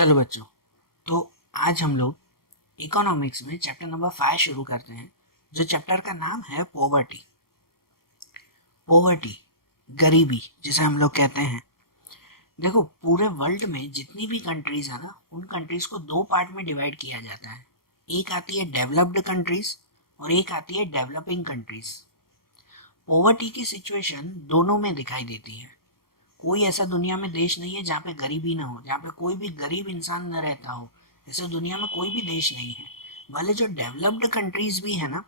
चलो बच्चों, तो आज हम लोग इकोनॉमिक्स में चैप्टर नंबर 5 शुरू करते हैं, जो चैप्टर का नाम है पॉवर्टी। पॉवर्टी, गरीबी जिसे हम लोग कहते हैं। देखो, पूरे वर्ल्ड में जितनी भी कंट्रीज है ना, उन कंट्रीज को दो पार्ट में डिवाइड किया जाता है। एक आती है डेवलप्ड कंट्रीज और एक आती है डेवलपिंग कंट्रीज। पॉवर्टी की सिचुएशन दोनों में दिखाई देती है। कोई ऐसा दुनिया में देश नहीं है जहाँ पे गरीबी ना हो, जहाँ पे कोई भी गरीब इंसान न रहता हो। ऐसे दुनिया में कोई भी देश नहीं है। भले जो डेवलप्ड कंट्रीज भी है ना,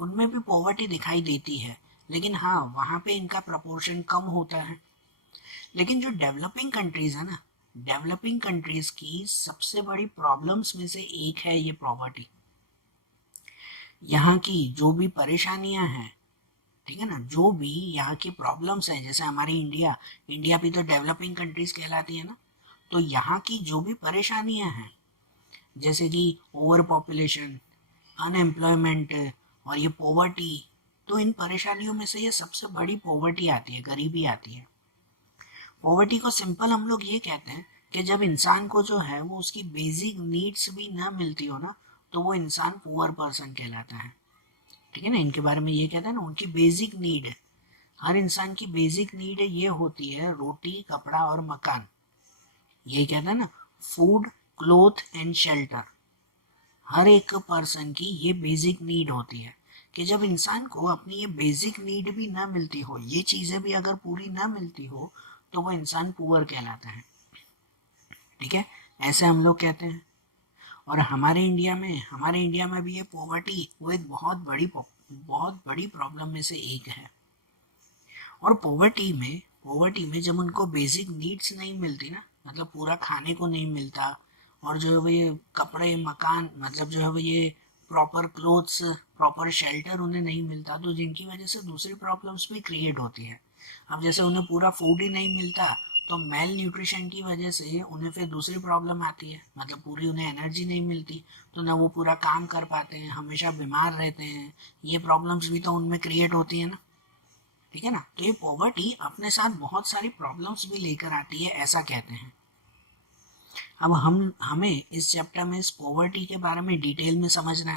उनमें भी पॉवर्टी दिखाई देती है, लेकिन हाँ, वहाँ पे इनका प्रपोर्शन कम होता है। लेकिन जो डेवलपिंग कंट्रीज है ना, डेवलपिंग कंट्रीज की सबसे बड़ी प्रॉब्लम्स में से एक है ये पॉवर्टी। यहाँ की जो भी परेशानियां हैं, ठीक है ना, जो भी यहाँ की प्रॉब्लम्स हैं, जैसे हमारी इंडिया इंडिया भी तो डेवलपिंग कंट्रीज कहलाती है ना, तो यहाँ की जो भी परेशानियां हैं, जैसे कि ओवर पॉपुलेशन, अनएम्प्लॉयमेंट और ये पॉवर्टी, तो इन परेशानियों में से ये सबसे बड़ी पॉवर्टी आती है, गरीबी आती है। पॉवर्टी को सिंपल हम लोग ये कहते हैं कि जब इंसान को जो है वो उसकी बेसिक नीड्स भी ना मिलती हो ना, तो वो इंसान पुअर पर्सन कहलाता है। ठीक है ना, इनके बारे में ये कहते हैं ना, उनकी बेसिक नीड, हर इंसान की बेसिक नीड ये होती है रोटी, कपड़ा और मकान। ये कहते हैं ना, फूड, क्लोथ एंड शेल्टर। हर एक पर्सन की ये बेसिक नीड होती है कि जब इंसान को अपनी ये बेसिक नीड भी ना मिलती हो, ये चीज़ें भी अगर पूरी ना मिलती हो, तो वो इंसान पुअर कहलाता है। ठीक है, ऐसे हम लोग कहते हैं। और हमारे इंडिया में भी ये पॉवर्टी वो एक बहुत बड़ी प्रॉब्लम में से एक है। और पॉवर्टी में जब उनको बेसिक नीड्स नहीं मिलती ना, मतलब पूरा खाने को नहीं मिलता, और जो है वो ये कपड़े, मकान, मतलब जो है वो ये प्रॉपर क्लोथ्स, प्रॉपर शेल्टर उन्हें नहीं मिलता, तो जिनकी वजह से दूसरी प्रॉब्लम्स भी क्रिएट होती है। अब जैसे उन्हें पूरा फूड ही नहीं मिलता, तो मेल न्यूट्रिशन की वजह से उन्हें फिर दूसरी प्रॉब्लम आती है, मतलब पूरी उन्हें एनर्जी नहीं मिलती, तो ना वो पूरा काम कर पाते हैं, हमेशा बीमार रहते हैं। ये प्रॉब्लम्स भी तो उनमें क्रिएट होती है ना। ठीक है ना, तो ये पॉवर्टी अपने साथ बहुत सारी प्रॉब्लम्स भी लेकर आती है, ऐसा कहते हैं। अब हमें इस चैप्टर में इस पॉवर्टी के बारे में डिटेल में समझना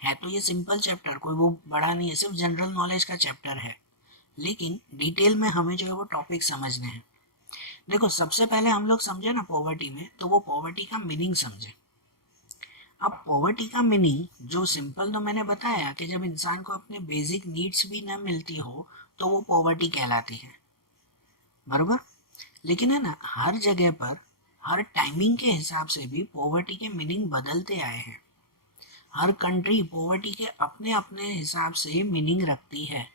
है तो ये सिंपल चैप्टर, कोई वो बड़ा नहीं है, सिर्फ जनरल नॉलेज का चैप्टर है, लेकिन डिटेल में हमें जो है वो टॉपिक समझने हैं। देखो, सबसे पहले हम लोग समझे ना पॉवर्टी में, तो वो पॉवर्टी का मीनिंग समझे। अब पॉवर्टी का मीनिंग जो सिंपल तो मैंने बताया कि जब इंसान को अपने बेसिक नीड्स भी ना मिलती हो, तो वो पॉवर्टी कहलाती है, बरोबर। लेकिन है ना, हर जगह पर हर टाइमिंग के हिसाब से भी पॉवर्टी के मीनिंग बदलते आए हैं। हर कंट्री पॉवर्टी के अपने अपने हिसाब से मीनिंग रखती है।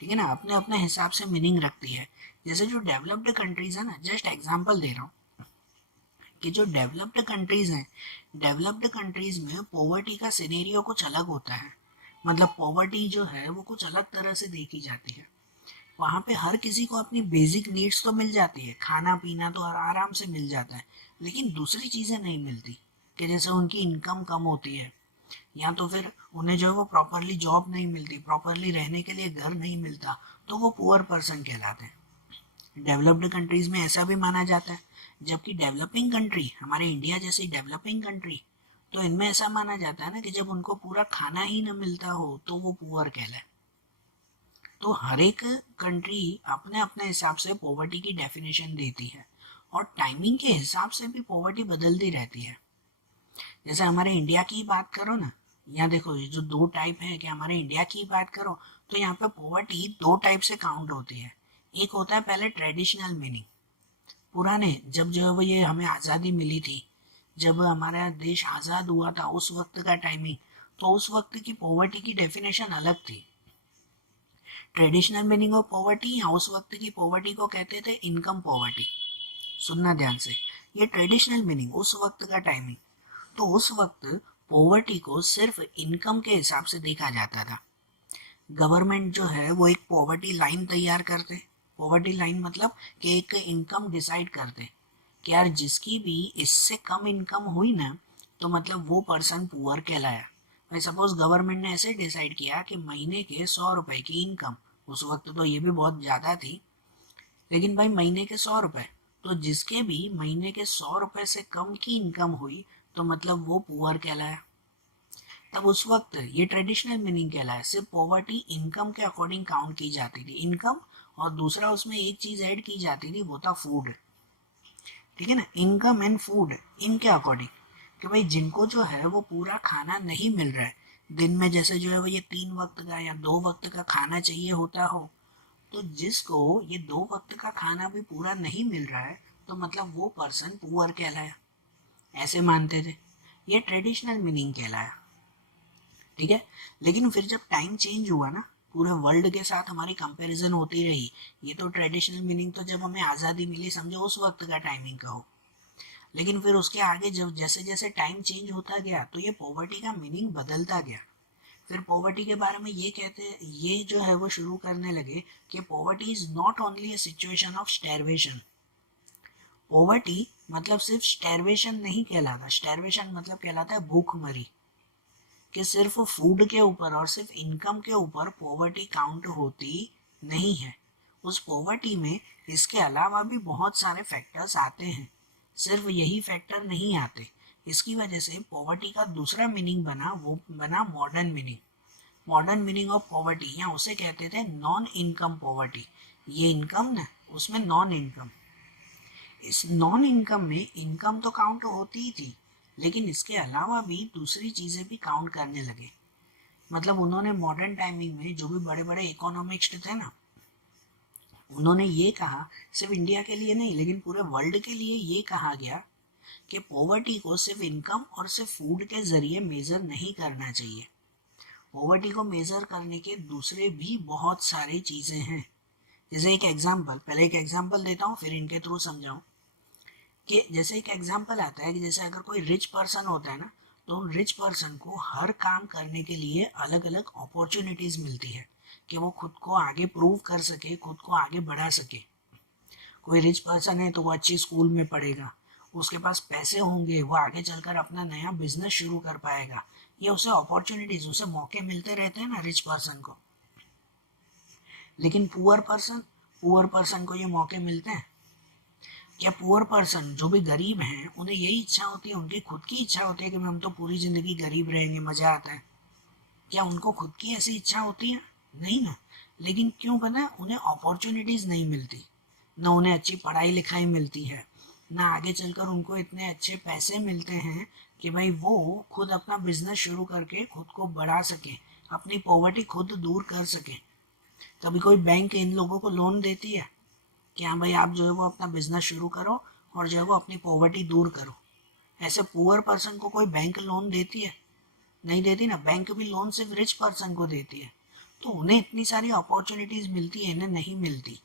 ठीक है ना, अपने अपने हिसाब से मीनिंग रखती है। जैसे जो डेवलप्ड कंट्रीज है ना, जस्ट एग्जांपल दे रहा हूँ कि जो डेवलप्ड कंट्रीज हैं, डेवलप्ड कंट्रीज में पॉवर्टी का सिनेरियो कुछ अलग होता है। मतलब पॉवर्टी जो है वो कुछ अलग तरह से देखी जाती है। वहाँ पे हर किसी को अपनी बेसिक नीड्स तो मिल जाती है, खाना पीना तो आराम से मिल जाता है, लेकिन दूसरी चीज़ें नहीं मिलती, कि जैसे उनकी इनकम कम होती है, या तो फिर उन्हें जो है वो प्रॉपरली जॉब नहीं मिलती, प्रॉपरली रहने के लिए घर नहीं मिलता, तो वो पुअर पर्सन कहलाते हैं। डेवलप्ड कंट्रीज में ऐसा भी माना जाता है, जबकि डेवलपिंग कंट्री, हमारे इंडिया जैसी डेवलपिंग कंट्री, तो इनमें ऐसा माना जाता है ना कि जब उनको पूरा खाना ही न मिलता हो, तो वो पुअर कहलाए। तो हर एक कंट्री अपने अपने हिसाब से पॉवर्टी की डेफिनेशन देती है, और टाइमिंग के हिसाब से भी पॉवर्टी बदलती रहती है। जैसे हमारे इंडिया की बात करो ना, यहाँ देखो, ये जो दो टाइप है, कि हमारे इंडिया की बात करो तो यहाँ पे पॉवर्टी दो टाइप से काउंट होती है। एक होता है पहले ट्रेडिशनल मीनिंग, पुराने, जब जो है वो ये हमें आज़ादी मिली थी, जब हमारा देश आज़ाद हुआ था, उस वक्त का टाइमिंग, तो उस वक्त की पॉवर्टी की डेफिनेशन अलग थी। ट्रेडिशनल मीनिंग ऑफ पॉवर्टी, या उस वक्त की पॉवर्टी को कहते थे इनकम पॉवर्टी। सुनना ध्यान से, ये ट्रेडिशनल मीनिंग, उस वक्त का टाइमिंग, तो उस वक्त पॉवर्टी को सिर्फ इनकम के हिसाब से देखा जाता था। गवर्नमेंट जो है वो एक पॉवर्टी लाइन तैयार करते, पॉवर्टी लाइन मतलब कि एक इनकम डिसाइड करते कि यार जिसकी भी इससे कम इनकम हुई ना, तो मतलब वो पर्सन पुअर कहलाया। भाई सपोज गवर्नमेंट ने ऐसे डिसाइड किया कि महीने के 100 रुपए की इनकम, उस वक्त तो ये भी बहुत ज़्यादा थी, लेकिन भाई महीने के 100 रुपए, तो जिसके भी महीने के 100 रुपए से कम की इनकम हुई तो मतलब वो पुअर कहलाया। तब उस वक्त ये ट्रेडिशनल मीनिंग कहलाया। सिर्फ पॉवर्टी इनकम के अकॉर्डिंग काउंट की जाती थी, इनकम, और दूसरा उसमें एक चीज ऐड की जाती थी, वो था फूड। ठीक है ना, इनकम एंड फूड इनके अकॉर्डिंग, कि भाई जिनको जो है वो पूरा खाना नहीं मिल रहा है दिन में, जैसे जो है वो ये 3 वक्त का या 2 वक्त का खाना चाहिए होता हो, तो जिसको ये 2 वक्त का खाना भी पूरा नहीं मिल रहा है तो मतलब वो पर्सन पुअर कहलाया, ऐसे मानते थे। ये ट्रेडिशनल मीनिंग कहलाया। ठीक है, लेकिन फिर जब टाइम चेंज हुआ ना, पूरे वर्ल्ड के साथ हमारी कंपैरिजन होती रही। ये तो ट्रेडिशनल मीनिंग तो जब हमें आज़ादी मिली समझो उस वक्त का टाइमिंग का हो, लेकिन फिर उसके आगे जब जैसे जैसे टाइम चेंज होता गया तो ये पॉवर्टी का मीनिंग बदलता गया। फिर पॉवर्टी के बारे में ये कहते, ये जो है वो शुरू करने लगे कि poverty is not only a situation of starvation. Poverty मतलब सिर्फ स्टैर्वेशन नहीं कहलाता, स्टैर्वेशन मतलब कहलाता है भूखमरी, कि सिर्फ फूड के ऊपर और सिर्फ इनकम के ऊपर पॉवर्टी काउंट होती नहीं है। उस पॉवर्टी में इसके अलावा भी बहुत सारे फैक्टर्स आते हैं, सिर्फ यही फैक्टर नहीं आते। इसकी वजह से पॉवर्टी का दूसरा मीनिंग बना, वो बना modern meaning. Modern meaning of poverty, या उसे कहते थे नॉन इनकम पॉवर्टी। ये इनकम ना, उसमें नॉन इनकम। इस नॉन इनकम में इनकम तो काउंट होती ही थी, लेकिन इसके अलावा भी दूसरी चीज़ें भी काउंट करने लगे। मतलब उन्होंने मॉडर्न टाइमिंग में जो भी बड़े बड़े इकोनॉमिक्स थे ना, उन्होंने ये कहा, सिर्फ इंडिया के लिए नहीं लेकिन पूरे वर्ल्ड के लिए ये कहा गया कि पॉवर्टी को सिर्फ इनकम और सिर्फ फूड के ज़रिए मेज़र नहीं करना चाहिए। पॉवर्टी को मेज़र करने के दूसरे भी बहुत सारी चीज़ें हैं। जैसे एक एग्जांपल, पहले एक एग्जांपल देता हूँ फिर इनके थ्रू समझाऊँ। कि जैसे एक एग्जांपल आता है कि जैसे अगर कोई रिच पर्सन होता है ना, तो रिच पर्सन को हर काम करने के लिए अलग अलग अपॉर्चुनिटीज़ मिलती है कि वो खुद को आगे प्रूव कर सके, खुद को आगे बढ़ा सके। कोई रिच पर्सन है तो वो अच्छी स्कूल में पढ़ेगा, उसके पास पैसे होंगे, वो आगे चलकर अपना नया बिजनेस शुरू कर पाएगा। ये उसे अपॉर्चुनिटीज़, उसे मौके मिलते रहते हैं ना रिच पर्सन को। लेकिन पुअर पर्सन को ये मौके मिलते हैं क्या? पुअर पर्सन जो भी गरीब हैं उन्हें यही इच्छा होती है, उनकी खुद की इच्छा होती है कि हम तो पूरी ज़िंदगी गरीब रहेंगे, मज़ा आता है। क्या उनको खुद की ऐसी इच्छा होती है? नहीं ना। लेकिन क्यों बना, उन्हें अपॉर्चुनिटीज़ नहीं मिलती, ना उन्हें अच्छी पढ़ाई लिखाई मिलती है, ना आगे चलकर उनको इतने अच्छे पैसे मिलते हैं कि भाई वो खुद अपना बिजनेस शुरू करके खुद को बढ़ा सकें, अपनी पॉवर्टी खुद दूर कर सकें। कभी कोई बैंक इन लोगों को लोन देती है कि हाँ भाई आप जो है वो अपना बिजनेस शुरू करो और जो है वो अपनी पॉवर्टी दूर करो? ऐसे पुअर पर्सन को कोई बैंक लोन देती है? नहीं देती ना। बैंक भी लोन सिर्फ रिच पर्सन को देती है। तो उन्हें इतनी सारी अपॉर्चुनिटीज मिलती है, इन्हें नहीं मिलती।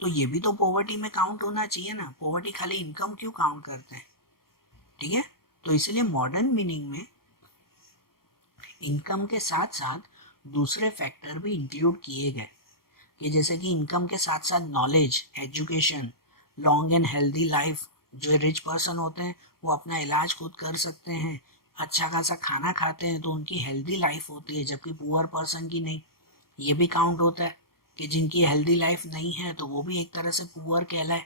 तो ये भी तो पॉवर्टी में काउंट होना चाहिए ना। पॉवर्टी खाली इनकम क्यों काउंट करते हैं? ठीक है, तो इसलिए मॉडर्न मीनिंग में इनकम के साथ साथ दूसरे फैक्टर भी इंक्लूड किए गए, कि जैसे कि इनकम के साथ साथ knowledge, education, long and healthy life. जो रिच पर्सन होते हैं वो अपना इलाज खुद कर सकते हैं, अच्छा खासा खाना खाते हैं तो उनकी हेल्दी लाइफ होती है, जबकि पुअर पर्सन की नहीं। ये भी काउंट होता है कि जिनकी हेल्दी लाइफ नहीं है तो वो भी एक तरह से पुअर कहलाए,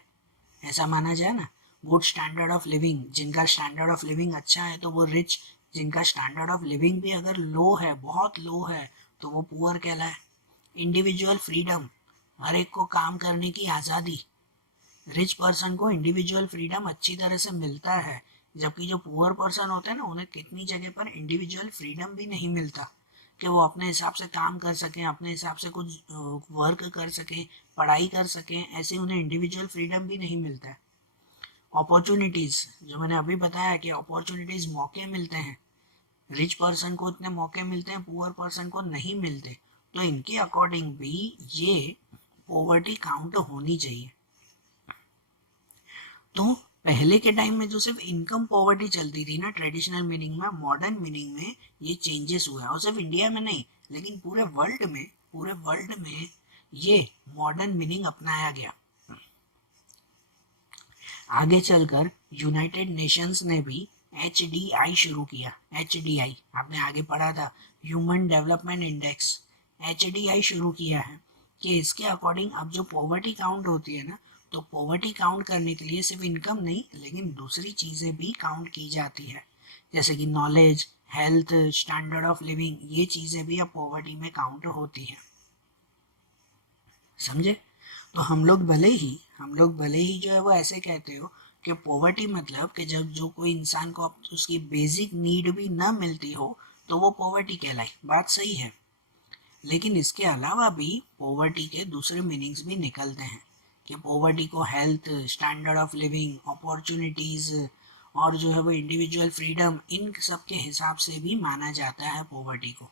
ऐसा माना जाए ना। गुड स्टैंडर्ड ऑफ लिविंग, जिनका स्टैंडर्ड ऑफ लिविंग अच्छा है तो वो रिच, जिनका स्टैंडर्ड ऑफ लिविंग भी अगर लो है, बहुत लो है, तो वो पुअर कहलाए। इंडिविजुअल फ्रीडम, हर एक को काम करने की आज़ादी। रिच पर्सन को इंडिविजुअल फ्रीडम अच्छी तरह से मिलता है, जबकि जो पुअर पर्सन होते हैं ना उन्हें कितनी जगह पर इंडिविजुअल फ्रीडम भी नहीं मिलता कि वो अपने हिसाब से काम कर सकें, अपने हिसाब से कुछ वर्क कर सकें, पढ़ाई कर सकें। ऐसे उन्हें इंडिविजुअल फ्रीडम भी नहीं मिलता है। अपॉर्चुनिटीज़, जो मैंने अभी बताया कि अपॉर्चुनिटीज़, मौके मिलते हैं, रिच पर्सन को इतने मौके मिलते हैं, पुअर पर्सन को नहीं मिलते। तो इनके अकॉर्डिंग भी ये पॉवर्टी काउंट होनी चाहिए। तो पहले के टाइम में जो सिर्फ इनकम पॉवर्टी चलती थी ना ट्रेडिशनल मीनिंग में, मॉडर्न मीनिंग में ये चेंजेस हुआ है। और सिर्फ इंडिया में नहीं लेकिन पूरे वर्ल्ड में ये मॉडर्न मीनिंग अपनाया गया। आगे चलकर यूनाइटेड नेशंस ने भी HDI शुरू किया। HDI आपने आगे पढ़ा था, ह्यूमन डेवलपमेंट इंडेक्स। HDI शुरू किया है कि इसके अकॉर्डिंग अब जो पॉवर्टी काउंट होती है ना, तो पॉवर्टी काउंट करने के लिए सिर्फ इनकम नहीं लेकिन दूसरी चीज़ें भी काउंट की जाती है, जैसे कि knowledge, health, standard of living, ये चीज़ें भी अब पॉवर्टी में काउंट होती हैं। समझे? तो हम लोग भले ही जो है वो ऐसे कहते हो कि पॉवर्टी मतलब कि जब जो कोई इंसान को उसकी बेसिक नीड भी न मिलती हो तो वो पॉवर्टी कहलाई, बात सही है। लेकिन इसके अलावा भी पॉवर्टी के दूसरे मीनिंग्स भी निकलते हैं कि पॉवर्टी को health, standard of living, opportunities और जो है वो इंडिविजुअल फ्रीडम, इन सब के हिसाब से भी माना जाता है पॉवर्टी को।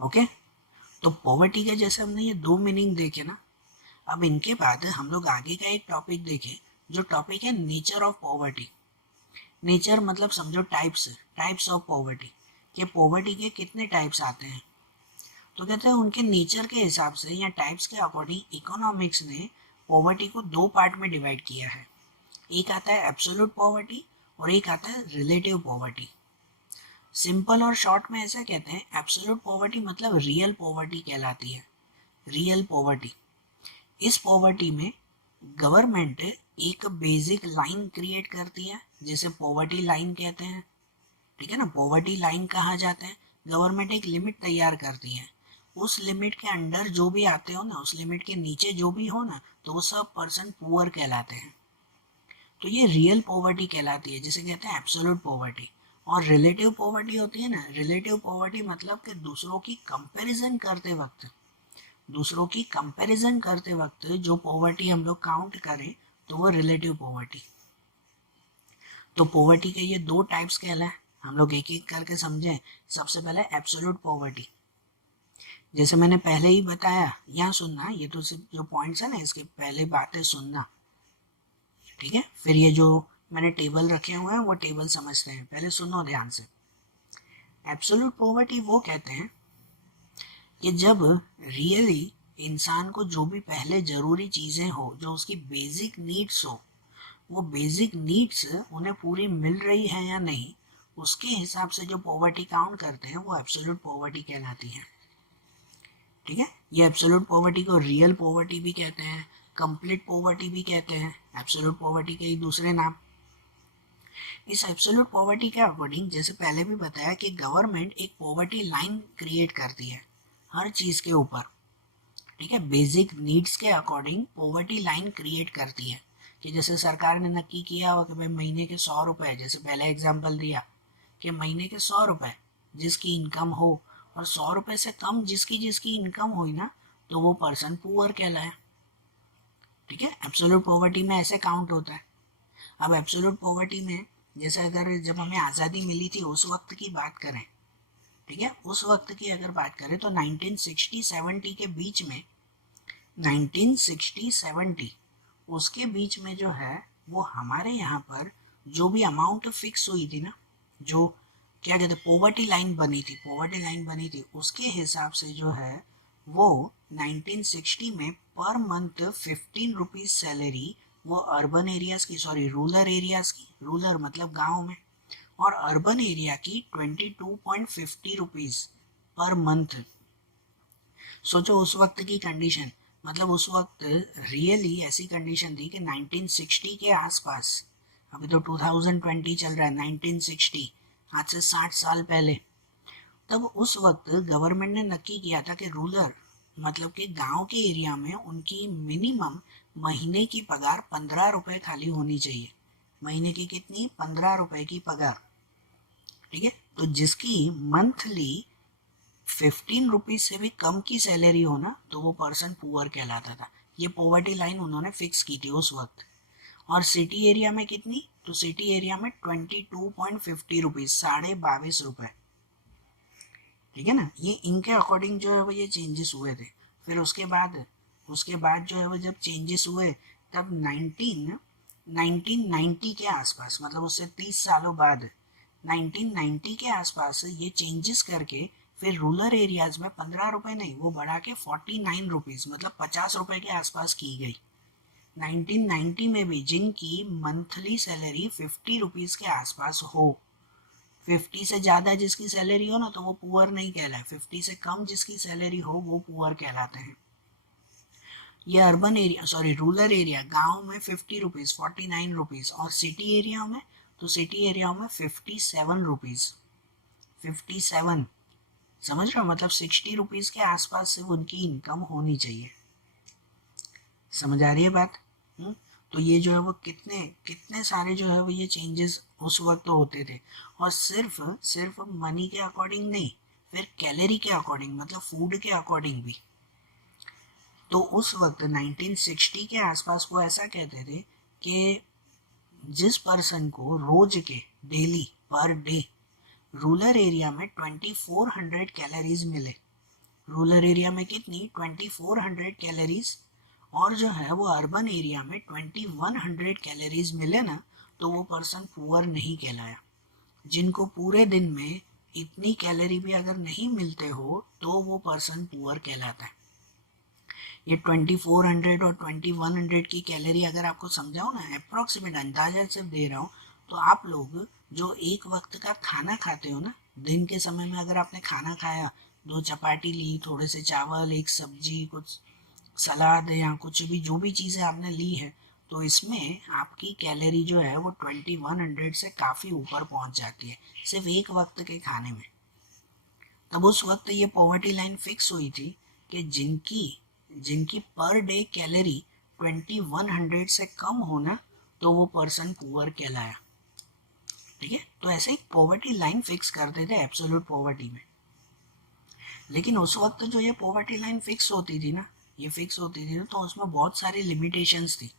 ओके, तो पॉवर्टी के जैसे हमने ये दो मीनिंग देखे ना, अब इनके बाद हम लोग आगे का एक टॉपिक देखें जो टॉपिक है नेचर ऑफ पॉवर्टी। नेचर मतलब समझो टाइप्स ऑफ पॉवर्टी, कि पॉवर्टी के कितने टाइप्स आते हैं। तो कहते हैं उनके नेचर के हिसाब से या टाइप्स के अकॉर्डिंग इकोनॉमिक्स ने पॉवर्टी को दो पार्ट में डिवाइड किया है। एक आता है एब्सोल्यूट पॉवर्टी और एक आता है रिलेटिव पॉवर्टी। सिंपल और शॉर्ट में ऐसा कहते हैं, एब्सोल्यूट पॉवर्टी मतलब रियल पॉवर्टी कहलाती है, रियल पॉवर्टी। इस पॉवर्टी में गवर्नमेंट एक बेसिक लाइन क्रिएट करती है जिसे पॉवर्टी लाइन कहते हैं, ठीक है ना, पॉवर्टी लाइन कहा जाता है। गवर्नमेंट एक लिमिट तैयार करती है, उस लिमिट के अंडर जो भी आते हो ना, उस लिमिट के नीचे जो भी हो ना, तो वो सब पर्सन पुअर कहलाते हैं। तो ये रियल पॉवर्टी कहलाती है जिसे कहते हैं एब्सोल्यूट पॉवर्टी। और रिलेटिव पॉवर्टी होती है ना, रिलेटिव पॉवर्टी मतलब कि दूसरों की कंपैरिजन करते वक्त जो पॉवर्टी हम लोग काउंट करें तो वो रिलेटिव पॉवर्टी। तो पॉवर्टी के ये दो टाइप्स कहलाए, हम लोग एक एक करके समझें। सबसे पहले एब्सोल्यूट पॉवर्टी, जैसे मैंने पहले ही बताया, यहाँ सुनना, ये तो सिर्फ जो पॉइंट्स है ना इसके पहले बातें सुनना, ठीक है। फिर ये जो मैंने टेबल रखे हुए हैं वो टेबल समझते हैं, पहले सुनो ध्यान से। एब्सोल्यूट पॉवर्टी वो कहते हैं कि जब रियली इंसान को जो भी पहले ज़रूरी चीज़ें हो, जो उसकी बेसिक नीड्स हो, वो बेसिक नीड्स उन्हें पूरी मिल रही है या नहीं, उसके हिसाब से जो पॉवर्टी काउंट करते हैं वो एब्सोल्यूट पॉवर्टी कहलाती है, ठीक है। ये एब्सोल्यूट पॉवर्टी को रियल पॉवर्टी भी कहते हैं, कंप्लीट पॉवर्टी भी कहते हैं, एब्सोल्यूट पॉवर्टी के ही दूसरे नाम। इस एब्सोल्यूट पॉवर्टी के अकॉर्डिंग जैसे पहले भी बताया कि गवर्नमेंट एक पॉवर्टी लाइन क्रिएट करती है हर चीज़ के ऊपर, ठीक है, बेसिक नीड्स के अकॉर्डिंग पॉवर्टी लाइन क्रिएट करती है। कि जैसे सरकार ने नक्की किया हो कि भाई महीने के 100 रुपये, जैसे पहले एग्जाम्पल दिया कि महीने के 100 रुपये जिसकी इनकम हो, और 100 रुपये से कम जिसकी जिसकी इनकम हुई ना, तो वो पर्सन पुअर कहलाए, ठीक है। एब्सोल्यूट पॉवर्टी में ऐसे काउंट होता है। अब एब्सोल्यूट पॉवर्टी में जैसे अगर जब हमें आज़ादी मिली थी उस वक्त की बात करें, ठीक है, उस वक्त की अगर बात करें तो 1960-70 के बीच में, 1960-70 उसके बीच में जो है वो हमारे यहाँ पर जो भी अमाउंट फिक्स हुई थी ना, जो क्या कहते पॉवर्टी लाइन बनी थी उसके हिसाब से जो है वो 1960 में पर मंथ 15 रुपीज़ सैलरी वो अर्बन एरियाज की, सॉरी रूरल एरियाज की, रूरल मतलब गांव में, और अर्बन एरिया की 22.50 रुपीज़ पर मंथ। सोचो उस वक्त की कंडीशन, मतलब उस वक्त रियली ऐसी कंडीशन थी कि 1960 के आसपास, अभी तो 2020 चल रहा है, 1960 आज से 60 साल पहले, तब उस वक्त गवर्नमेंट ने नक्की किया था कि रूरल मतलब कि गांव के एरिया में उनकी मिनिमम महीने की पगार 15 रुपये खाली होनी चाहिए। महीने की कितनी? 15 रुपये की पगार, ठीक है। तो जिसकी मंथली 15 रुपीज से भी कम की सैलरी हो ना, तो वो पर्सन पुअर कहलाता था। ये पॉवर्टी लाइन उन्होंने फिक्स की थी उस वक्त। और सिटी एरिया में कितनी? तो सिटी एरिया में 22.50 रुपीज, 22.5 रुपये, ठीक है ना। ये इनके अकॉर्डिंग जो है वो ये चेंजेस हुए थे। फिर उसके बाद जो है वो जब चेंजेस हुए तब 1990 के आसपास, मतलब उससे 30 सालों बाद 1990 के आसपास ये चेंजेस करके फिर रूरल एरियाज में 15 रुपये नहीं, वो बढ़ा के 49 रुपीज़, मतलब 50 रुपये के आसपास की गई। 1990 में भी जिनकी मंथली सैलरी 50 रुपीज़ के आसपास हो, 50 से ज़्यादा जिसकी सैलरी हो ना तो वो पुअर नहीं कहलाए, 50 से कम जिसकी सैलरी हो वो पुअर कहलाते हैं। ये urban area sorry rural area, गांव में 50 रुपीज़ 49 रुपीज़, और सिटी एरिया में, तो सिटी एरिया में 57 रुपीज़ 57, समझ रहे हो, मतलब 60 रुपीज़ के आसपास से उनकी इनकम होनी चाहिए। समझ आ रही है बात? तो ये जो है वो कितने कितने सारे जो है वो ये चेंजेस उस वक्त होते थे, और सिर्फ सिर्फ मनी के अकॉर्डिंग नहीं, फिर कैलोरी के अकॉर्डिंग, मतलब फूड के अकॉर्डिंग भी। तो उस वक्त 1960 के आसपास वो ऐसा कहते थे कि जिस पर्सन को रोज के daily per day rural area में 2400 कैलोरीज मिले, रूरल एरिया में कितनी 2400 कैलोरीज, और जो है वो अर्बन एरिया में 2100 कैलोरीज मिले ना, तो वो पर्सन पुअर नहीं कहलाया। जिनको पूरे दिन में इतनी कैलोरी भी अगर नहीं मिलते हो तो वो पर्सन पुअर कहलाता है। ये 2400 और 2100 की कैलोरी अगर आपको समझाओ ना, अप्रॉक्सीमेट अंदाजा सिर्फ दे रहा हूँ, तो आप लोग जो एक वक्त का खाना खाते हो ना, दिन के समय में अगर आपने खाना खाया, 2 चपाटी ली, थोड़े से चावल, एक सब्जी, कुछ सलाद या कुछ भी जो भी चीज़ें आपने ली है, तो इसमें आपकी कैलोरी जो है वो 2100 से काफ़ी ऊपर पहुंच जाती है सिर्फ एक वक्त के खाने में। तब उस वक्त ये पॉवर्टी लाइन फिक्स हुई थी कि जिनकी जिनकी पर डे कैलोरी 2100 से कम होना, तो वो पर्सन पुअर कहलाया। ठीक है, तो ऐसे ही पॉवर्टी लाइन फिक्स करते थे एब्सोल्यूट पॉवर्टी में। लेकिन उस वक्त जो ये पॉवर्टी लाइन फिक्स होती थी ना, ये फिक्स होती थी ना, तो उसमें बहुत सारी लिमिटेशंस थी,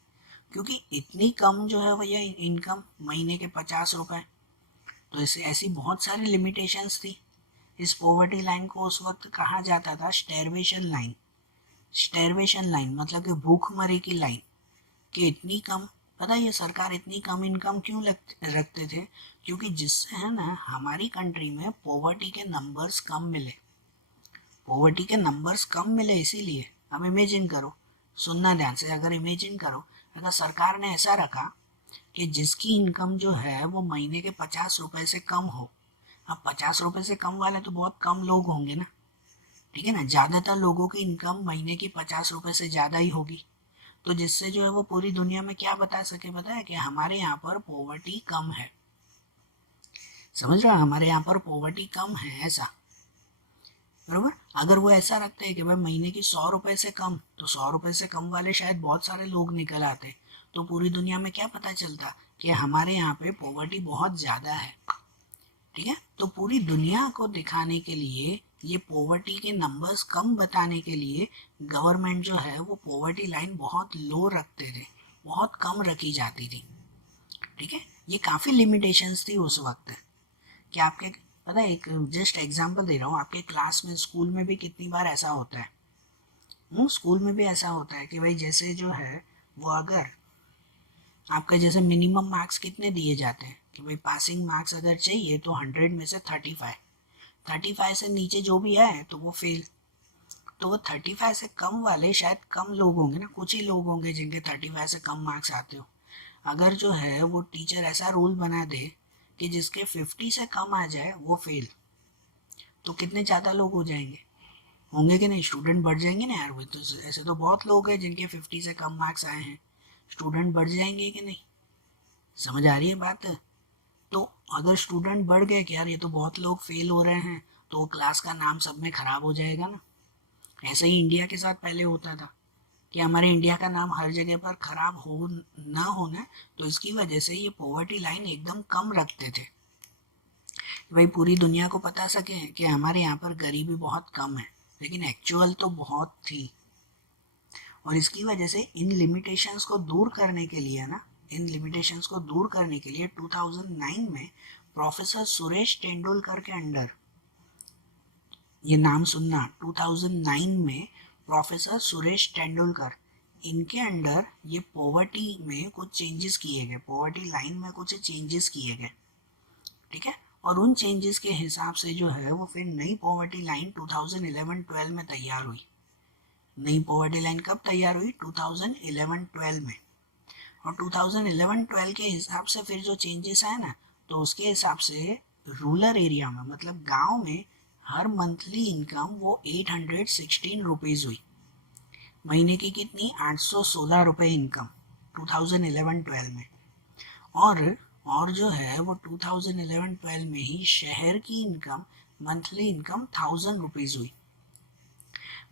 क्योंकि इतनी कम जो है भैया इनकम, महीने के 50 रुपए, तो ऐसे ऐसी बहुत सारी लिमिटेशंस थी। इस पॉवर्टी लाइन को उस वक्त कहा जाता था स्टैरवेशन लाइन। स्टैरवेशन लाइन मतलब कि भूखमरी की लाइन, कि इतनी कम, पता है ये सरकार इतनी कम इनकम क्यों रखते थे, क्योंकि जिससे है ना हमारी कंट्री में पॉवर्टी के नंबर्स कम मिले, पॉवर्टी के नंबर्स कम मिले इसीलिए। अब इमेजिन करो, सुनना ध्यान से, अगर इमेजिन करो, अगर सरकार ने ऐसा रखा कि जिसकी इनकम जो है वो महीने के 50 रुपए से कम हो, अब 50 रुपए से कम वाले तो बहुत कम लोग होंगे ना, ठीक है ना, ज़्यादातर लोगों की इनकम महीने की 50 रुपए से ज़्यादा ही होगी, तो जिससे जो है वो पूरी दुनिया में क्या बता सके, पता है कि हमारे यहाँ पर पॉवर्टी कम है। समझ रहे हो, हमारे यहाँ पर पॉवर्टी कम है ऐसा, बरोबर। अगर वो ऐसा रखते हैं कि भाई महीने की 100 रुपए से कम, तो 100 रुपए से कम वाले शायद बहुत सारे लोग निकल आते, तो पूरी दुनिया में क्या पता चलता कि हमारे यहाँ पे पॉवर्टी बहुत ज़्यादा है। ठीक है, तो पूरी दुनिया को दिखाने के लिए, ये पॉवर्टी के नंबर्स कम बताने के लिए गवर्नमेंट जो है वो पॉवर्टी लाइन बहुत लो रखते थे, बहुत कम रखी जाती थी। ठीक है, ये काफ़ी लिमिटेशंस थी उस वक्त। कि आपके, पता है, एक जस्ट एग्जांपल दे रहा हूँ, आपके क्लास में, स्कूल में भी कितनी बार ऐसा होता है, स्कूल में भी ऐसा होता है कि भाई जैसे जो है वो, अगर आपका जैसे मिनिमम मार्क्स कितने दिए जाते हैं कि भाई पासिंग मार्क्स अगर चाहिए तो 100 में से 35 से नीचे जो भी आए तो वो फेल। तो वो 35 से कम वाले शायद कम लोग होंगे ना, कुछ ही लोग होंगे जिनके 35 से कम मार्क्स आते हो। अगर जो है वो टीचर ऐसा रूल बना दे कि जिसके 50 से कम आ जाए वो फेल, तो कितने ज़्यादा लोग हो जाएंगे, होंगे कि नहीं, स्टूडेंट बढ़ जाएंगे ना यार। वो तो ऐसे तो बहुत लोग हैं जिनके 50 से कम मार्क्स आए हैं, स्टूडेंट बढ़ जाएंगे कि नहीं। समझ आ रही है बात? तो अगर स्टूडेंट बढ़ गए कि यार ये तो बहुत लोग फेल हो रहे हैं, तो क्लास का नाम सब में खराब हो जाएगा ना। ऐसा ही इंडिया के साथ पहले होता था कि हमारे इंडिया का नाम हर जगह पर खराब हो ना होना, तो इसकी वजह से ये पॉवर्टी लाइन एकदम कम रखते थे, भाई पूरी दुनिया को पता सके कि हमारे यहाँ पर गरीबी बहुत कम है, लेकिन एक्चुअल तो बहुत थी। और इसकी वजह से इन लिमिटेशंस को दूर करने के लिए ना, इन लिमिटेशंस को दूर करने के लिए 2009 में प्रोफेसर सुरेश तेंदुलकर के अंडर, ये नाम सुनना, 2009 में प्रोफेसर सुरेश तेंदुलकर, इनके अंडर ये पॉवर्टी में कुछ चेंजेस किए गए, पॉवर्टी लाइन में कुछ चेंजेस किए गए। ठीक है, और उन चेंजेस के हिसाब से जो है वो फिर नई पॉवर्टी लाइन 2011-12 में तैयार हुई। नई पॉवर्टी लाइन कब तैयार हुई? 2011-12 में। और 2011-12 के हिसाब से फिर जो चेंजेस आए ना, तो उसके हिसाब से रूरल एरिया में, मतलब गांव में, हर मंथली इनकम वो 816 रुपीज़ हुई। महीने की कितनी 816 रुपये इनकम 2011-12 में। और जो है वो 2011-12 में ही शहर की इनकम मंथली इनकम 1000 रुपीज़ हुई।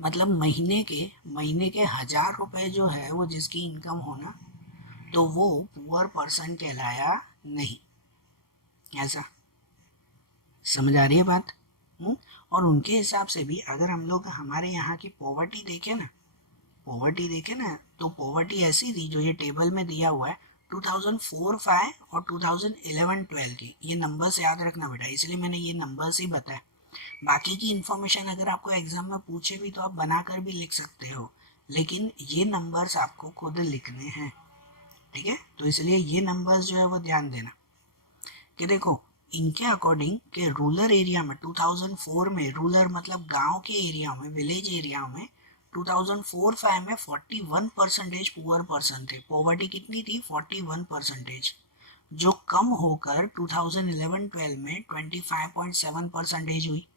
मतलब महीने के 1000 रुपये जो है वो जिसकी इनकम होना, तो वो पुअर पर्सन कहलाया नहीं। ऐसा समझ आ रही है बात? और उनके हिसाब से भी अगर हम लोग हमारे यहाँ की पॉवर्टी देखें ना, तो पॉवर्टी ऐसी थी जो ये टेबल में दिया हुआ है 2004-05 और 2011-12 की। ये नंबर्स याद रखना बेटा, इसलिए मैंने ये नंबर्स ही बताया। बाकी की इन्फॉर्मेशन अगर आपको एग्जाम में पूछे भी तो आप बनाकर भी लिख सकते हो, लेकिन ये नंबर्स आपको खुद लिखने हैं, ठीक है? तो इसलिए ये नंबर्स जो है वो ध्यान देना कि देखो इनके अकॉर्डिंग कि रूरल एरिया में 2004 में, रूरल मतलब गांव के एरिया में, विलेज एरिया में 2004-05 में 41% पुअर पर्सन थे। पॉवर्टी कितनी थी 41%, जो कम होकर 2011-12 में 25.7% हुई।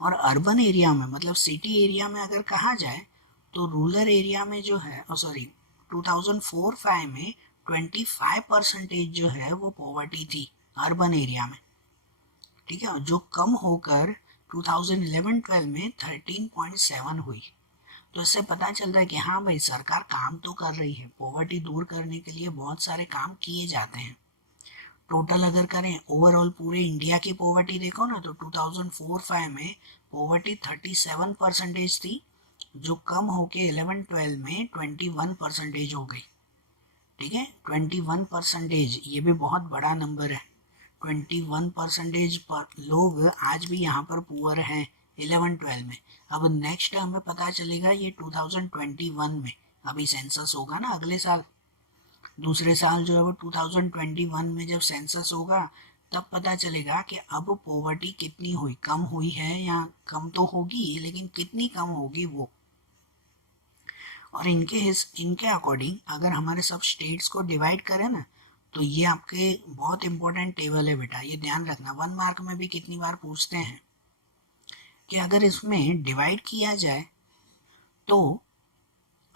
और अर्बन एरिया में मतलब सिटी एरिया में अगर कहा जाए तो रूरल एरिया में जो है 2004-05 में 25% जो है वो पॉवर्टी थी अर्बन एरिया में, ठीक है, जो कम होकर 2011-12 में 13.7 हुई। तो इससे पता चल रहा है कि हाँ भाई सरकार काम तो कर रही है, पॉवर्टी दूर करने के लिए बहुत सारे काम किए जाते हैं। टोटल अगर करें ओवरऑल पूरे इंडिया की पॉवर्टी देखो ना, तो 2004-05 में पॉवर्टी 37% थी, जो कम होके 11-12 में 21% हो गई, ठीक है। 21%, ये भी बहुत बड़ा नंबर है। 21% पर लोग आज भी यहाँ पर पुअर हैं 11-12 में। अब नेक्स्ट हमें पता चलेगा ये 2021 में, अभी सेंसस होगा ना अगले साल, दूसरे साल जो है वो 2021 में जब सेंसस होगा तब पता चलेगा कि अब पॉवर्टी कितनी हुई, कम हुई है या कम तो होगी लेकिन कितनी कम होगी वो। और इनके अकॉर्डिंग अगर हमारे सब स्टेट्स को डिवाइड करें ना, तो ये आपके बहुत इंपॉर्टेंट टेबल है बेटा, ये ध्यान रखना। 1 मार्क में भी कितनी बार पूछते हैं कि अगर इसमें डिवाइड किया जाए तो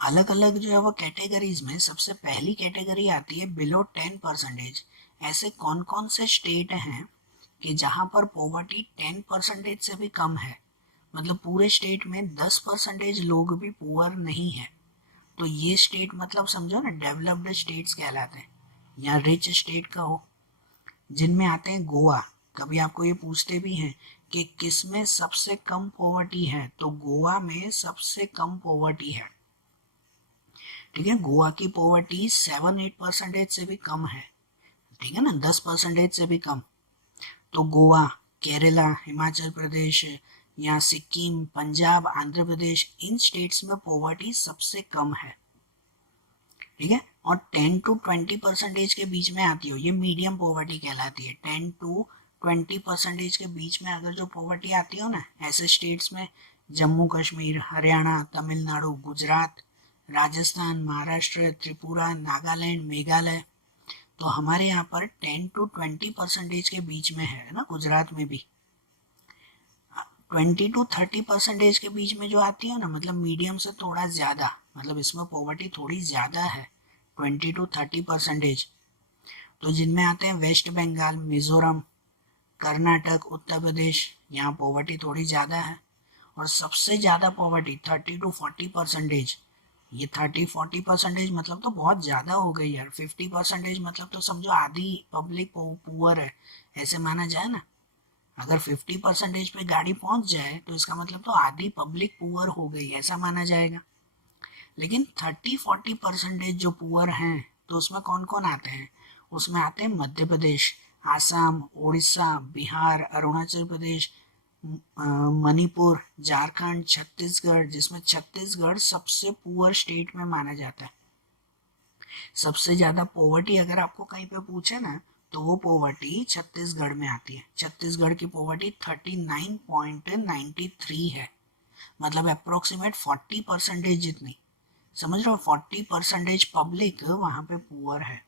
अलग अलग जो है वो कैटेगरीज में सबसे पहली कैटेगरी आती है बिलो 10%। ऐसे कौन कौन से स्टेट हैं कि जहाँ पर पॉवर्टी 10% से भी कम है, मतलब पूरे स्टेट में 10% लोग भी पुअर नहीं है, तो ये स्टेट मतलब समझो ना डेवलप्ड स्टेट्स कहलाते हैं या रिच स्टेट का हो, जिनमें आते हैं गोवा। कभी आपको ये पूछते भी हैं कि किस में सबसे कम पॉवर्टी है, तो गोवा में सबसे कम पॉवर्टी है, ठीक है। गोवा की पॉवर्टी 7-8% से भी कम है, ठीक है ना, 10% से भी कम। तो गोवा, केरला, हिमाचल प्रदेश या सिक्किम, पंजाब, आंध्र प्रदेश, इन स्टेट्स में पॉवर्टी सबसे कम है, ठीक है। और 10 to 20% के बीच में आती हो, ये मीडियम पॉवर्टी कहलाती है। 10 to 20% के बीच में अगर जो पॉवर्टी आती हो ना, ऐसे स्टेट्स में जम्मू कश्मीर, हरियाणा, तमिलनाडु, गुजरात, राजस्थान, महाराष्ट्र, त्रिपुरा, नागालैंड, मेघालय, तो हमारे यहाँ पर 10 to 20% के बीच में है ना, गुजरात में भी 20 to 30% के बीच में जो आती है ना, मतलब मीडियम से थोड़ा ज़्यादा, मतलब इसमें पॉवर्टी थोड़ी ज़्यादा है 20 to 30%। तो जिनमें आते हैं वेस्ट बंगाल, मिजोरम, कर्नाटक, उत्तर प्रदेश, यहाँ पॉवर्टी थोड़ी ज़्यादा है। और सबसे ज़्यादा पॉवर्टी 30 to 40%, ये 30-40% मतलब तो बहुत ज़्यादा हो गई यार। 50% मतलब तो समझो आधी पब्लिक पुअर है, ऐसे माना जाए ना। अगर 50% पे गाड़ी पहुंच जाए तो इसका मतलब तो आधी पब्लिक पुअर हो गई, ऐसा माना जाएगा। लेकिन 30-40% जो पुअर हैं तो उसमें कौन कौन आते हैं, उसमें आते हैं मध्य प्रदेश, आसाम, उड़ीसा, बिहार, अरुणाचल प्रदेश, मणिपुर, झारखंड, छत्तीसगढ़, जिसमें छत्तीसगढ़ सबसे पुअर स्टेट में माना जाता है। सबसे ज़्यादा पॉवर्टी अगर आपको कहीं पे पूछे ना, तो वो पॉवर्टी छत्तीसगढ़ में आती है। छत्तीसगढ़ की पॉवर्टी 39.93 है, मतलब अप्रोक्सीमेट 40% जितनी, समझ रहे हो, 40% पब्लिक वहाँ पे पुअर है,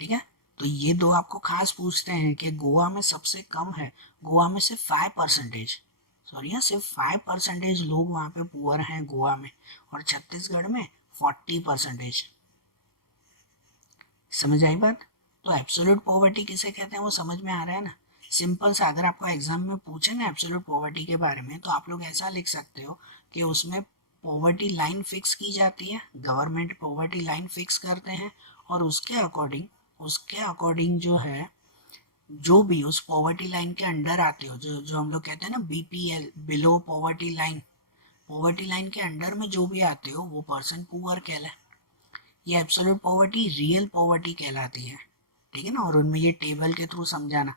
ठीक है। तो ये दो आपको खास पूछते हैं कि गोवा में सबसे कम है, गोवा में सिर्फ 5%, सॉरी हाँ, सिर्फ 5% लोग वहाँ पे पुअर हैं गोवा में, और छत्तीसगढ़ में 40%। समझ आई बात? तो एब्सोल्यूट पॉवर्टी किसे कहते हैं वो समझ में आ रहा है ना। सिंपल सा, अगर आपको एग्जाम में पूछे ना एब्सोल्यूट पॉवर्टी के बारे में, तो आप लोग ऐसा लिख सकते हो कि उसमें पॉवर्टी लाइन फिक्स की जाती है, गवर्नमेंट पॉवर्टी लाइन फिक्स करते हैं, और उसके अकॉर्डिंग जो है, जो भी उस पॉवर्टी लाइन के अंडर आते हो, जो जो हम लोग कहते हैं ना बीपीएल, बिलो पॉवर्टी लाइन के अंडर में जो भी आते हो वो पर्सन पुअर कहलाए। ये एब्सोल्यूट पॉवर्टी रियल पॉवर्टी कहलाती है, ठीक है ना। और उनमें ये टेबल के थ्रू समझाना,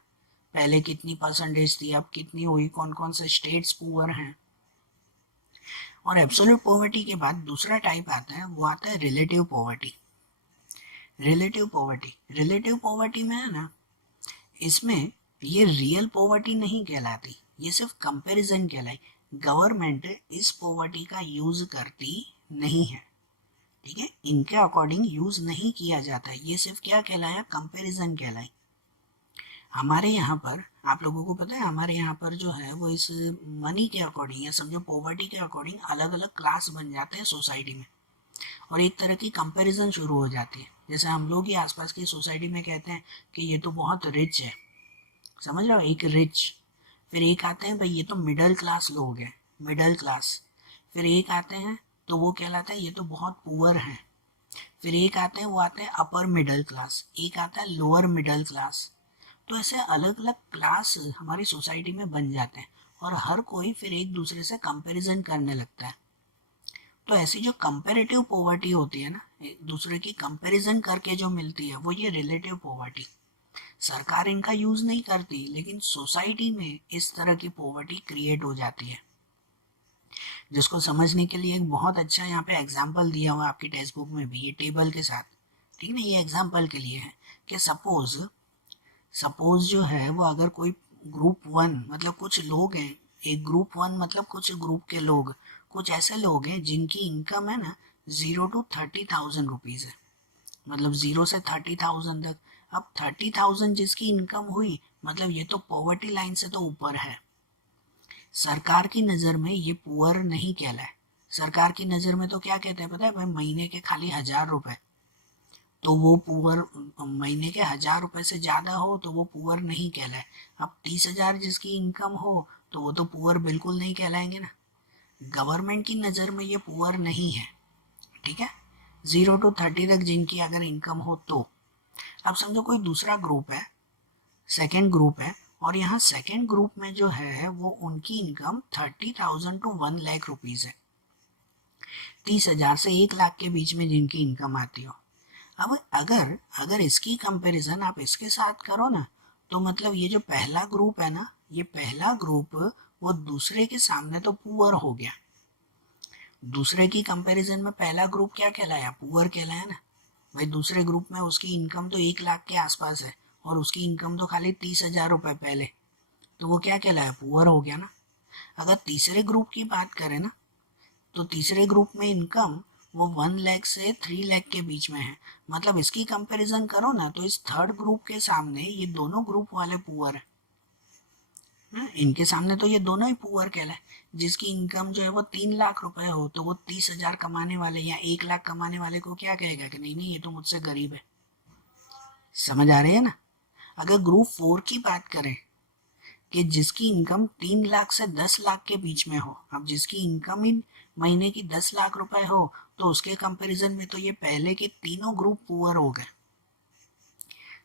पहले कितनी परसेंटेज थी, अब कितनी हुई, कौन कौन से स्टेट्स पुअर हैं। और एब्सोल्यूट पॉवर्टी के बाद दूसरा टाइप आता है, वो आता है रिलेटिव पॉवर्टी। रिलेटिव पॉवर्टी में है ना, इसमें ये रियल पॉवर्टी नहीं कहलाती, ये सिर्फ कंपैरिजन कहलाई। गवर्नमेंट इस पॉवर्टी का यूज करती नहीं है, ठीक है, इनके अकॉर्डिंग यूज नहीं किया जाता है, ये सिर्फ क्या कहलाया, कंपैरिजन कहलाई। हमारे यहाँ पर आप लोगों को पता है, हमारे यहाँ पर जो है वो इस मनी के अकॉर्डिंग या समझो पॉवर्टी के अकॉर्डिंग अलग अलग क्लास बन जाते हैं सोसाइटी में, और एक तरह की कंपैरिजन शुरू हो जाती है। जैसे हम लोग ही आसपास की सोसाइटी में कहते हैं कि ये तो बहुत रिच है, समझ रहे हो, एक रिच। फिर एक आते हैं भाई ये तो मिडिल क्लास लोग हैं, मिडिल क्लास। फिर एक आते हैं तो वो कहलाता है ये तो बहुत पुअर हैं। फिर एक आते हैं वो आते हैं अपर मिडिल क्लास, एक आता है लोअर मिडिल क्लास। तो ऐसे अलग अलग क्लास हमारी सोसाइटी में बन जाते हैं, और हर कोई फिर एक दूसरे से कंपैरिजन करने लगता है। तो ऐसी जो कंपैरेटिव पॉवर्टी होती है ना, एक दूसरे की कंपैरिजन करके जो मिलती है, वो ये रिलेटिव पॉवर्टी। सरकार इनका यूज नहीं करती, लेकिन सोसाइटी में इस तरह की पॉवर्टी क्रिएट हो जाती है। जिसको समझने के लिए एक बहुत अच्छा यहाँ पे एग्जाम्पल दिया हुआ है आपकी टेक्स्ट बुक में भी, ये टेबल के साथ, ठीक है ना। ये एग्जाम्पल के लिए है कि सपोज जो है वो अगर कोई ग्रुप 1 मतलब कुछ लोग हैं, एक ग्रुप 1 मतलब कुछ ग्रुप के लोग, कुछ ऐसे लोग हैं जिनकी इनकम है ना 0 to 30,000 रुपीज़ है, मतलब 0 से 30,000 तक। अब 30,000 जिसकी इनकम हुई, मतलब ये तो पॉवर्टी लाइन से तो ऊपर है। सरकार की नज़र में ये पुअर नहीं कहलाए। सरकार की नज़र में तो क्या कहते हैं पता है भाई, महीने के खाली 1,000 रुपए, तो वो पुअर, महीने के 1,000 रुपए से ज़्यादा हो तो वो पुअर नहीं कहलाए। अब 30,000 जिसकी इनकम हो तो वो तो पुअर बिल्कुल नहीं कहलाएंगे ना। गवर्नमेंट की नज़र में ये पुअर नहीं है, ठीक है। 0 to 30 तक जिनकी अगर इनकम हो तो। अब समझो कोई दूसरा ग्रुप है, सेकेंड ग्रुप है, और यहाँ सेकेंड ग्रुप में जो है वो उनकी इनकम 30,000 to 1,00,000 रुपीज़ है, 30,000 से 1,00,000 के बीच में जिनकी इनकम आती हो। अब अगर अगर इसकी कंपैरिजन आप इसके साथ करो ना, तो मतलब ये जो पहला ग्रुप है ना, ये पहला ग्रुप वो दूसरे के सामने तो पुअर हो गया। दूसरे की कंपैरिजन में पहला ग्रुप क्या कहलाया, पुअर कहलाया ना। भाई दूसरे ग्रुप में उसकी इनकम तो 1,00,000 के आसपास है, और उसकी इनकम तो खाली 30,000 रुपये पहले, तो वो क्या कहलाया, पुअर हो गया ना। अगर तीसरे ग्रुप की बात करें ना, तो तीसरे ग्रुप में इनकम वो 1,00,000 से 3,00,000 के बीच में है, मतलब इसकी कंपैरिजन करो ना तो इस थर्ड ग्रुप के सामने ये दोनों ग्रुप वाले पुअर है ना, इनके सामने तो ये दोनों ही पुअर कहलाए। जिसकी इनकम जो है वो 3,00,000 रुपए हो, तो वो 30,000 कमाने वाले या 1,00,000 कमाने वाले को क्या कहेगा कि नहीं नहीं ये तो मुझसे गरीब है। समझ आ रही है ना। अगर ग्रुप 4 की बात करें कि जिसकी इनकम 3,00,000 से 10,00,000 के बीच में हो, अब जिसकी इनकम इन महीने की 10,00,000 रुपए हो, तो उसके कंपैरिजन में तो ये पहले के तीनों ग्रुप पुअर हो गए।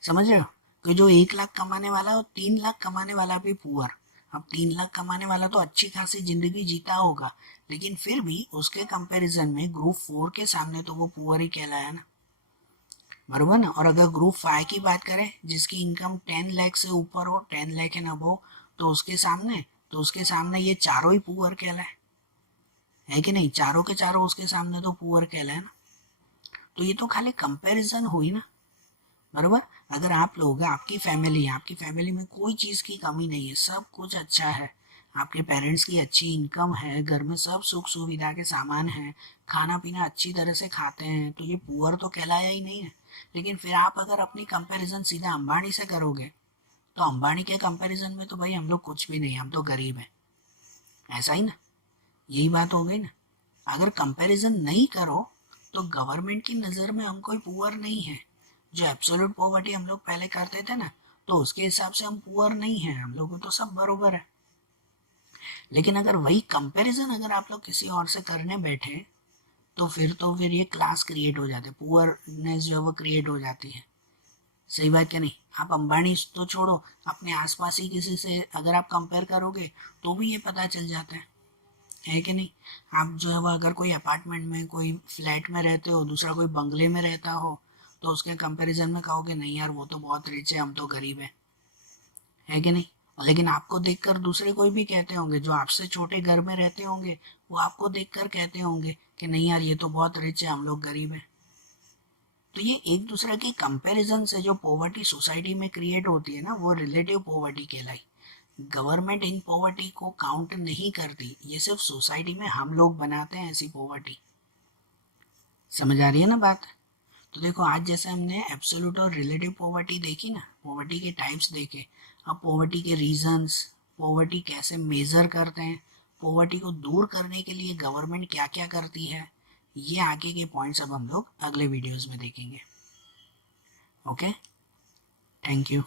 समझ रहे हो, कि जो 1,00,000 कमाने वाला है और 3,00,000 कमाने वाला भी पुअर। अब 3,00,000 कमाने वाला तो अच्छी खासी जिंदगी जीता होगा, लेकिन फिर भी उसके कंपैरिजन में ग्रुप 4 के सामने तो वो पुअर ही कहलाया ना, बरोबर ना। और अगर ग्रुप 5 की बात करें जिसकी इनकम 10,00,000 से ऊपर हो, 10,00,000 एंड अबव, तो उसके सामने ये चारों ही पुअर कहलाए, है कि नहीं। चारों के चारों उसके सामने तो पुअर कहलाए ना। तो ये तो खाली कंपैरिजन हुई ना, बरोबर। अगर आप लोग, आपकी फैमिली है, आपकी फैमिली में कोई चीज़ की कमी नहीं है, सब कुछ अच्छा है, आपके पेरेंट्स की अच्छी इनकम है, घर में सब सुख सुविधा के सामान है, खाना पीना अच्छी तरह से खाते हैं, तो ये पुअर तो कहलाया ही नहीं है। लेकिन फिर आप अगर अपनी कंपैरिजन सीधा अंबानी से करोगे, तो अंबानी के कंपैरिजन में तो भाई हम लोग कुछ भी नहीं, हम तो गरीब हैं। ऐसा ही ना, यही बात हो गई ना। अगर कंपैरिजन नहीं करो तो गवर्नमेंट की नज़र में हम कोई पुअर नहीं है। जो एब्सोल्यूट पॉवर्टी हम लोग पहले करते थे ना, तो उसके हिसाब से हम पुअर नहीं है, हम लोग तो सब बरोबर है। लेकिन अगर वही कंपैरिजन अगर आप लोग किसी और से करने बैठे तो फिर ये क्लास क्रिएट हो जाते, पुअरनेस जो है वो क्रिएट हो जाती है। सही बात क्या नहीं? आप अंबानी तो छोड़ो, अपने आसपास ही किसी से अगर आप कंपेयर करोगे तो भी ये पता चल जाता है कि नहीं? आप जो है वो अगर कोई अपार्टमेंट में कोई फ्लैट में रहते हो, दूसरा कोई बंगले में रहता हो, तो उसके कंपैरिजन में कहोगे नहीं यार वो तो बहुत रिच है, हम तो गरीब है कि नहीं? लेकिन आपको देखकर दूसरे कोई भी कहते होंगे, जो आपसे छोटे घर में रहते होंगे, वो आपको देखकर कहते होंगे कि नहीं यार ये तो बहुत रिच है, हम लोग गरीब हैं। तो ये एक दूसरे के कंपैरिजन से जो पॉवर्टी सोसाइटी में क्रिएट होती है ना, वो रिलेटिव पॉवर्टी कहलाई। गवर्नमेंट इन पॉवर्टी को काउंट नहीं करती, ये सिर्फ सोसाइटी में हम लोग बनाते हैं ऐसी पॉवर्टी। समझ आ रही है ना बात? तो देखो आज जैसे हमने एब्सोल्यूट और रिलेटिव पॉवर्टी देखी ना, पॉवर्टी के टाइप्स देखे, अब पॉवर्टी के रीजंस, पॉवर्टी कैसे मेजर करते हैं, पॉवर्टी को दूर करने के लिए गवर्नमेंट क्या क्या करती है, ये आगे के पॉइंट्स अब हम लोग अगले वीडियोस में देखेंगे। Okay, thank you.